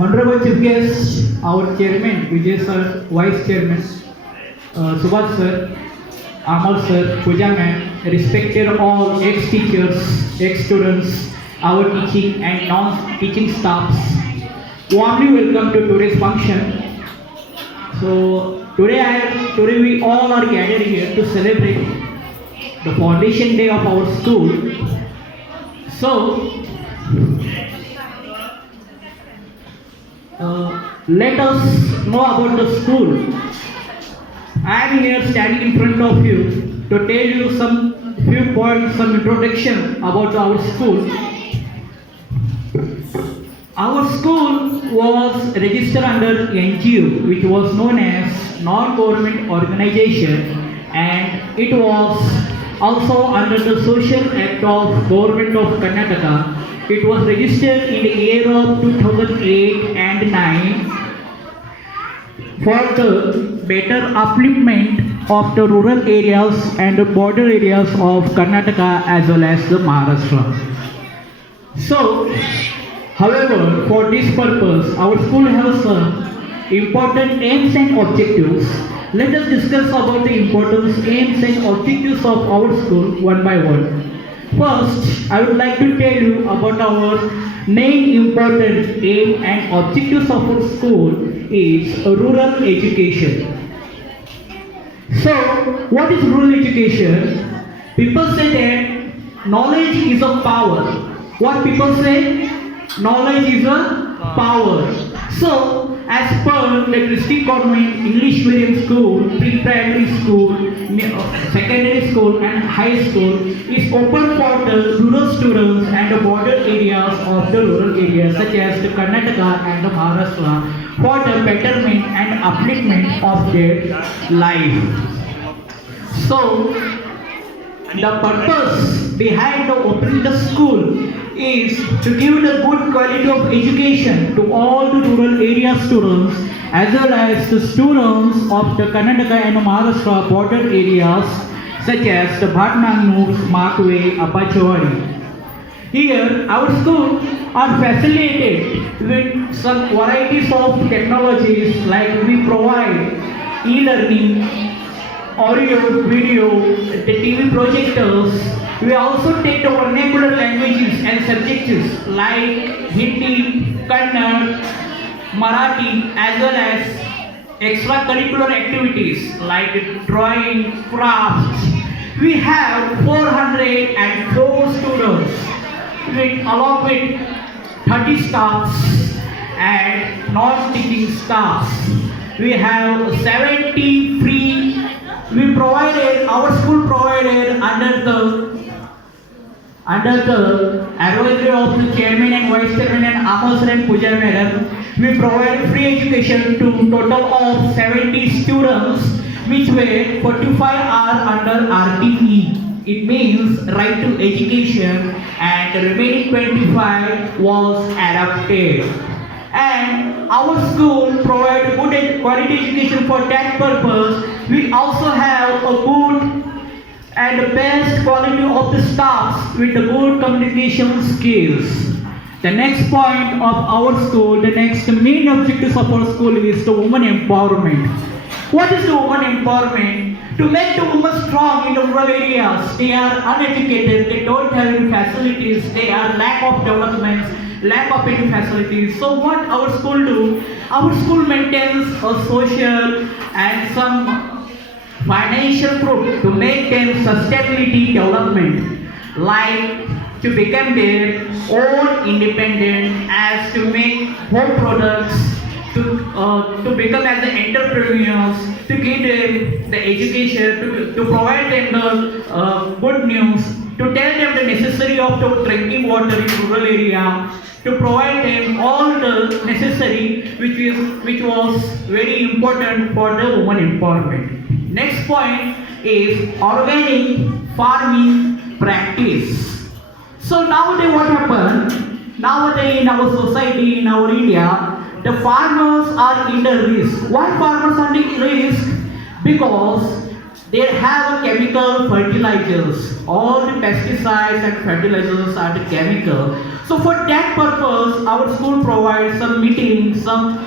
Honorable Chief Guest, our Chairman Vijay Sir, Vice Chairman Subhash Sir, Amal Sir, Pooja Ma'am, respected all ex-teachers, ex-students, our teaching and non-teaching staffs, warmly welcome to today's function. So today we all are gathered here to celebrate the foundation day of our school. So let us know about the school. I am here standing in front of you to tell you some few points, some introduction about our school. Our school was registered under NGO, which was known as non-government organization, and it was also under the social act of government of Karnataka. It was registered in the year of 2008 and 9 for the better upliftment of the rural areas and the border areas of Karnataka as well as the Maharashtra. So, however, for this purpose, our school has some important aims and objectives. Let us discuss about the important aims and objectives of our school one by one. First, I would like to tell you about our main important aim and objectives of our school is rural education. So, what is rural education? People say that knowledge is a power. What people say? Knowledge is a power. So, as per the district government English medium school, pre-primary school, secondary school and high school is open for the rural students and the border areas of the rural areas such as the Karnataka and the Maharashtra for the betterment and upliftment of their life. So, the purpose behind the opening the school is to give the good quality of education to all the rural area students as well as the students of the Karnataka and Maharashtra border areas such as the Bhatnanur, Makwe, Apachawadi. Here, our schools are facilitated with some varieties of technologies like we provide e-learning, audio, video, the TV projectors. We also take the vernacular languages and subjects like Hindi, Kannada, Marathi as well as extracurricular activities like drawing, crafts. We have 404 students along with 30 staffs and non-teaching staffs. We have 70 free. Our school provided under the advisory of the chairman and vice chairman and Amal sir and Pooja madam, we provide free education to total of 70 students, which were 45 are under RTE. It means right to education, and the remaining 25 was adapted. And our school provides good quality education for that purpose. We also have a good and the best quality of the staffs with the good communication skills. The next point of our school, the next main objectives of our school is the women empowerment. What is the women empowerment? To make the women strong in the rural areas. They are uneducated, they don't have any facilities, they are lack of developments, lack of any facilities. So what our school do? Our school maintains a social and some financial proof to make them sustainability development, like to become their own independent, as to make home products, to become as the entrepreneurs, to give them the education, to provide them the good news, to tell them the necessary of the drinking water in rural area, to provide them all the necessary which was very important for the women empowerment. Next point is organic farming practice. So nowadays what happened? Nowadays in our society, in our India, the farmers are in the risk. Why farmers are in risk? Because they have chemical fertilizers. All the pesticides and fertilizers are the chemical. So for that purpose, our school provides some meetings, some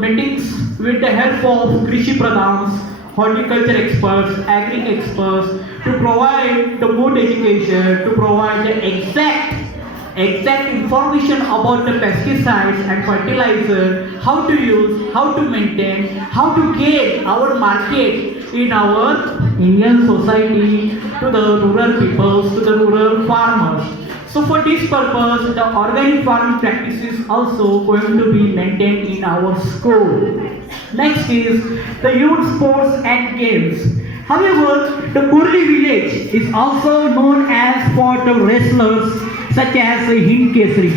meetings with the help of Krishi Pradhans, horticulture experts, agri experts, to provide the good education, to provide the exact information about the pesticides and fertilizer, how to use, how to maintain, how to get our market in our Indian society to the rural peoples, to the rural farmers. So for this purpose, the organic farming practice is also going to be maintained in our school. Next is the youth sports and games. However, the Kurli village is also known as for the wrestlers such as Hind Kesari.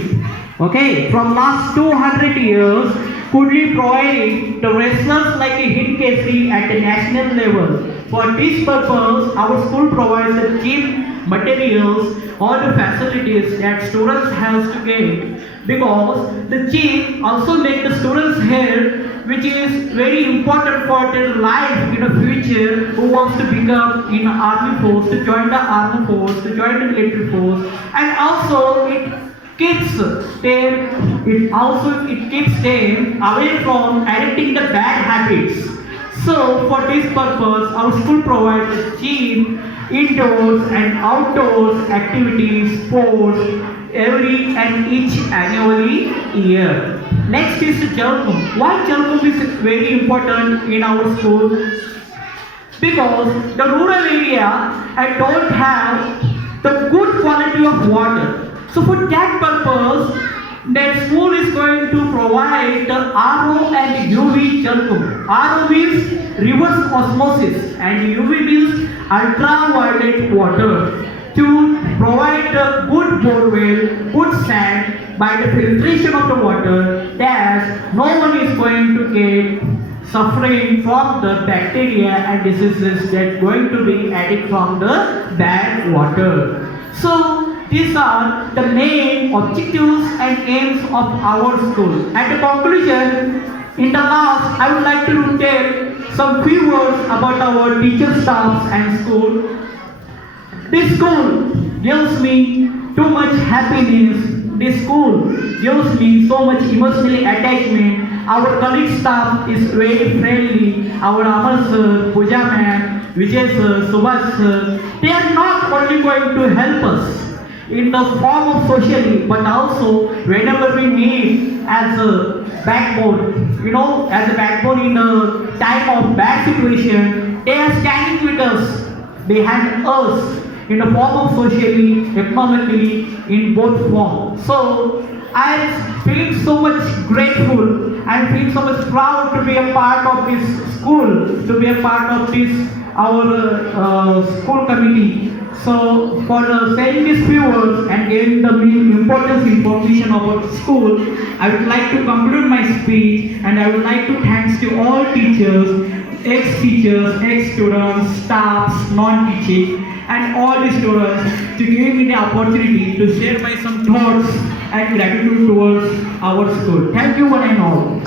Okay, from last 200 years, Kurli providing the wrestlers like Hind Kesari at the national level. For this purpose, our school provides the gym materials, all the facilities that students have to get, because the gym also make the students health, which is very important for their life in the future, who wants to become in army force, to join the army force, to join the military force. And also it keeps them away from adopting the bad habits. So for this purpose, our school provides a gym, indoors and outdoors activities, sports, every and each annually year. Next is Jalkum. Why Jalkum is very important in our school? Because the rural area I don't have the good quality of water. So for that purpose, that school is going to provide the RO and UV Jalkum. RO means reverse osmosis and UV means ultraviolet water, to provide the good borewell, good sand by the filtration of the water, that no one is going to get suffering from the bacteria and diseases that going to be added from the bad water. So these are the main objectives and aims of our school. At the conclusion, in the last, I would like to tell some few words about our teacher staffs and school. This school gives me too much happiness. This school gives me so much emotional attachment. Our colleague staff is very friendly. Our Amar sir, Pooja ma'am, Vijay sir, Subhash sir, they are not only going to help us in the form of socially, but also whenever we need as a backbone, as a backbone in a time of bad situation, they are standing with us. They help us in the form of socially, economically, in both forms. So I am feeling so much grateful. I am feeling so much proud to be a part of this school, to be a part of this our school committee. So for saying these few words and giving the important information about school, I would like to conclude my speech, and I would like to thanks to all teachers, ex-teachers, ex-students, staffs, non-teaching, and all the students to give me the opportunity to share my some thoughts and gratitude towards our school. Thank you one and all.